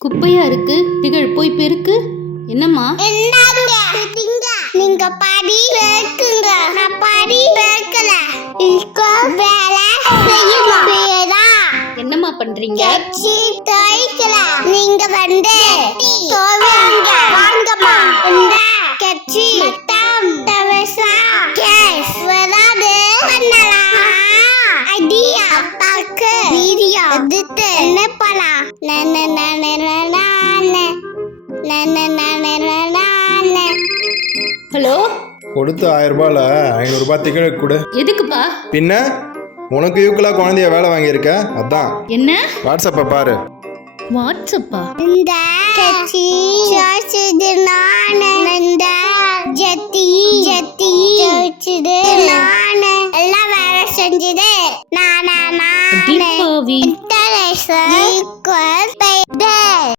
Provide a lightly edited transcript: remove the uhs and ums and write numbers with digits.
குப்பையா இருக்கு, திகழ் போய் பெருக்கு. என்னம்மா? நீங்க பாடி பெருக்குங்க. நான் பாடி பெருக்கல. இஸ்கோ வேலை செய்யுங்க. என்னம்மா பண்றீங்க? துவைக்கல. நீங்க வந்து துவைங்க. வாங்கம்மா. இந்த கட்சி மொத்தம் தவசா கேஸ் வராது பண்ணலாம். ஐடியா பாக்கு வீடியோ எடுத்து என்ன பண்ணலாம்? ஹலோ, கொடுத்து 1000 ரூபாயில 500 ரூபாய் திகழுக்கு கொடு. எதுக்குப்பா? பின்ன உனக்கு யூக்கலா குழந்தைய வேலை வாங்கியிருக்க, அதான். என்ன வாட்ஸ்அப்பை பாரு. வாட்ஸ்அப்பா? இந்த கட்சி சாச்சுது நானே. இந்த ஜத்தி ஜத்தி சாச்சுது நானே. எல்லாம் வேலை செஞ்சது